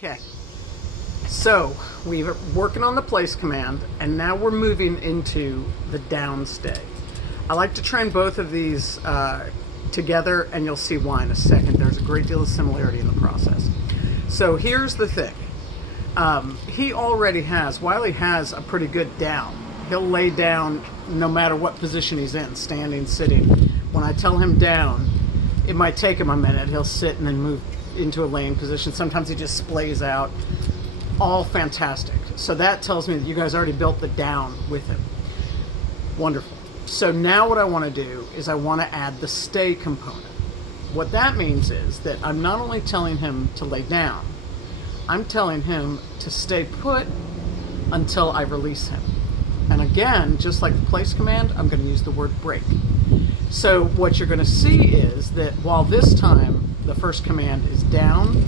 Okay, so we're working on the place command, and now we're moving into the down stay. I like to train both of these together, and you'll see why in a second. There's a great deal of similarity in the process. So here's the thing. Wiley has a pretty good down. He'll lay down no matter what position he's in, standing, sitting. When I tell him down, it might take him a minute. He'll sit and then move into a laying position. Sometimes he just splays out. All fantastic. So that tells me that you guys already built the down with him. Wonderful. So now what I want to do is I want to add the stay component. What that means is that I'm not only telling him to lay down, I'm telling him to stay put until I release him. And again, just like the place command, I'm going to use the word break. So what you're going to see is that while this time the first command is down,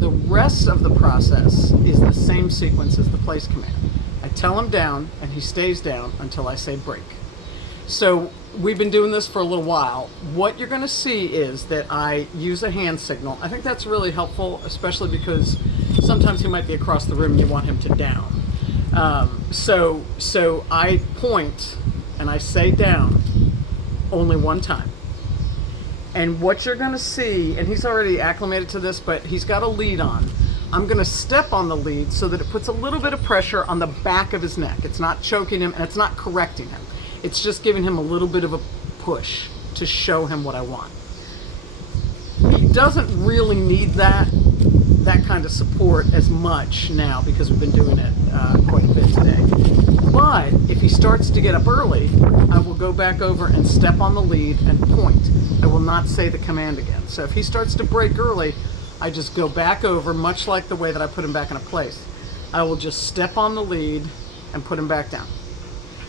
the rest of the process is the same sequence as the place command. I tell him down and he stays down until I say break. So we've been doing this for a little while. What you're going to see is that I use a hand signal. I think that's really helpful, especially because sometimes he might be across the room and you want him to down. So I point and I say down only one time. And what you're going to see, and he's already acclimated to this, but he's got a lead on. I'm going to step on the lead so that it puts a little bit of pressure on the back of his neck. It's not choking him and it's not correcting him. It's just giving him a little bit of a push to show him what I want. He doesn't really need that kind of support as much now because we've been doing it quite a bit today. But if he starts to get up early, I will go back over and step on the lead and point. I will not say the command again. So if he starts to break early, I just go back over, much like the way that I put him back in a place. I will just step on the lead and put him back down.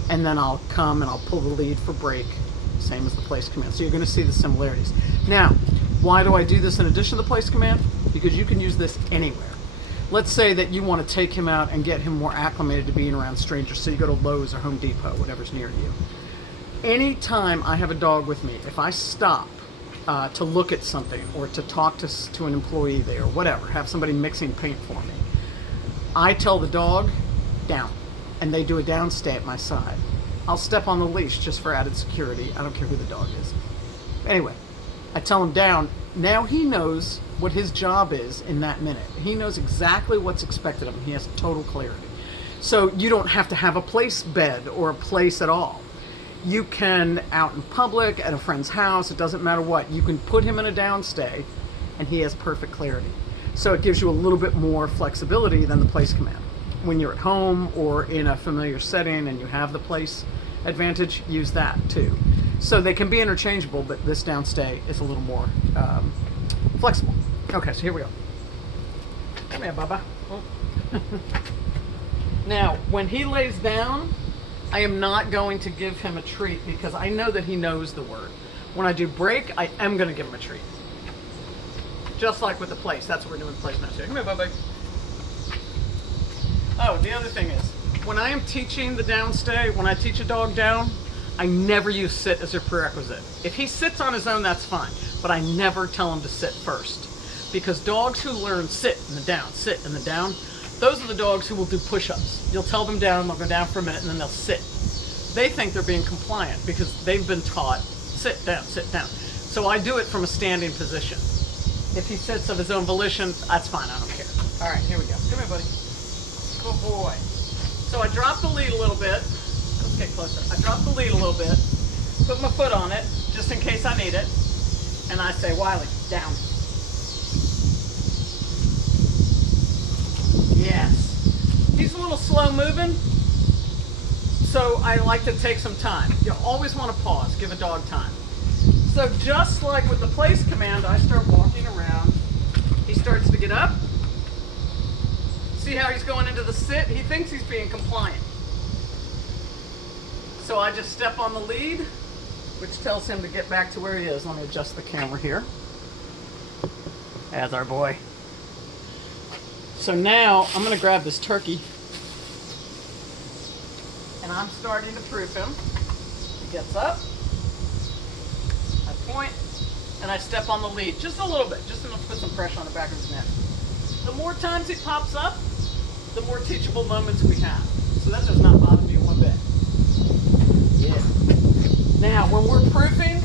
And then I'll come and I'll pull the lead for break, same as the place command. So you're going to see the similarities. Now, why do I do this in addition to the place command? Because you can use this anywhere. Let's say that you want to take him out and get him more acclimated to being around strangers, so you go to Lowe's or Home Depot, whatever's near you. Anytime I have a dog with me, if I stop to look at something or to talk to an employee there, or whatever, have somebody mixing paint for me, I tell the dog, down, and they do a down stay at my side. I'll step on the leash just for added security. I don't care who the dog is. Anyway, I tell him down. Now he knows what his job is in that minute. He knows exactly what's expected of him. He has total clarity. So you don't have to have a place bed or a place at all. You can, out in public, at a friend's house, it doesn't matter what, you can put him in a downstay and he has perfect clarity. So it gives you a little bit more flexibility than the place command. When you're at home or in a familiar setting and you have the place advantage, use that too. So they can be interchangeable, but this downstay is a little more flexible. Okay, so here we go. Come here, Bubba. Oh. Now, when he lays down, I am not going to give him a treat because I know that he knows the word. When I do break, I am going to give him a treat. Just like with the place. That's what we're doing with the place now. So come here, Bubba. Oh, the other thing is, when I am teaching the downstay, when I teach a dog down, I never use sit as a prerequisite. If he sits on his own, that's fine, but I never tell him to sit first. Because dogs who learn sit and the down, sit and the down, those are the dogs who will do push-ups. You'll tell them down, they'll go down for a minute, and then they'll sit. They think they're being compliant because they've been taught sit down, sit down. So I do it from a standing position. If he sits of his own volition, that's fine, I don't care. All right, here we go. Come here, buddy. Good boy. So I drop the lead a little bit. Let's get closer. I drop the lead a little bit, put my foot on it, just in case I need it, and I say, Wiley, down. Yes. He's a little slow moving, so I like to take some time. You always want to pause, give a dog time. So just like with the place command, I start walking around. He starts to get up. See how he's going into the sit? He thinks he's being compliant. So I just step on the lead, which tells him to get back to where he is. Let me adjust the camera here. That's our boy. So now I'm going to grab this turkey and I'm starting to proof him. He gets up, I point, and I step on the lead just a little bit, just enough to put some pressure on the back of his neck. The more times he pops up, the more teachable moments we have. So that does not bother me one bit. Yeah. Now, when we're proofing,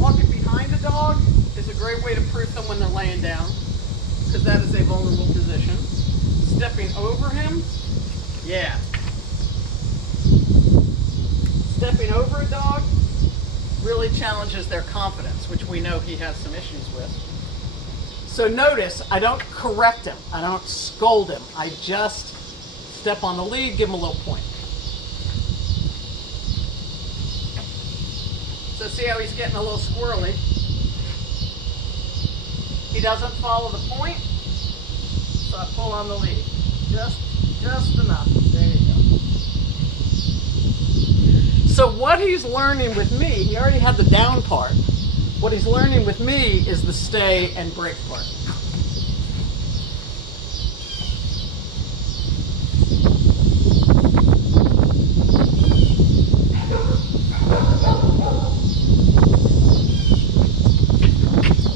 walking behind a dog is a great way to proof them when they're laying down, because that is a vulnerable position. Stepping over him, yeah. Stepping over a dog really challenges their confidence, which we know he has some issues with. So notice, I don't correct him. I don't scold him. I just step on the lead, give him a little point. So see how he's getting a little squirrely? He doesn't follow the point, so I pull on the lead. Just enough. There you go. So what he's learning with me, he already had the down part. What he's learning with me is the stay and break part.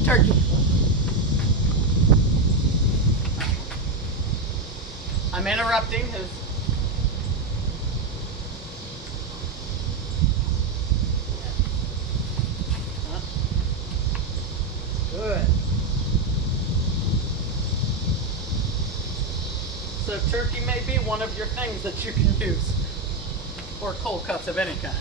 Turkey. I'm interrupting his. Good. So turkey may be one of your things that you can use, or cold cuts of any kind.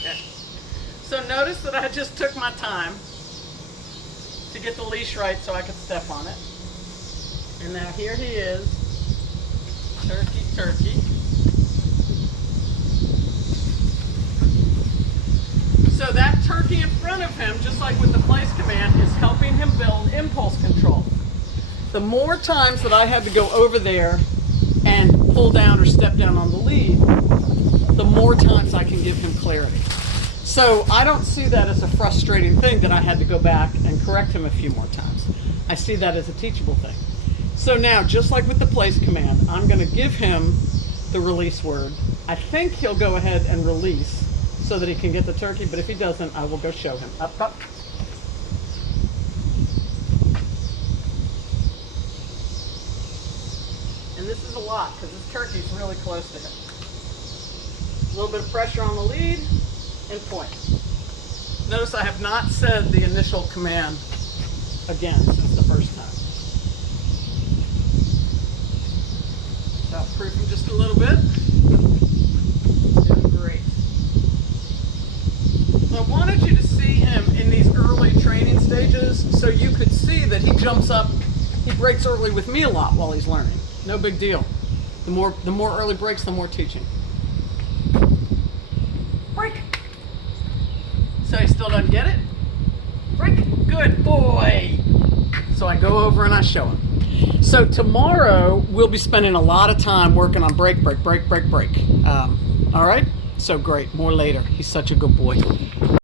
Okay. So notice that I just took my time to get the leash right so I could step on it. And now here he is, turkey. So that turkey in front of him, just like with the place command, is helping him build impulse control. The more times that I had to go over there and pull down or step down on the lead, the more times I can give him clarity. So I don't see that as a frustrating thing that I had to go back and correct him a few more times. I see that as a teachable thing. So now, just like with the place command, I'm going to give him the release word. I think he'll go ahead and release so that he can get the turkey, but if he doesn't, I will go show him. Up, up. And this is a lot, because this turkey's really close to him. A little bit of pressure on the lead, and point. Notice I have not said the initial command again since the first time. So I'll proof him just a little bit. Doing great. So I wanted you to see him in these early training stages so you could see that he jumps up, he breaks early with me a lot while he's learning. No big deal. The more early breaks, the more teaching. Break. So he still doesn't get it? Break. Good boy. So I go over and I show him. So tomorrow we'll be spending a lot of time working on break. All right? So great. More later. He's such a good boy.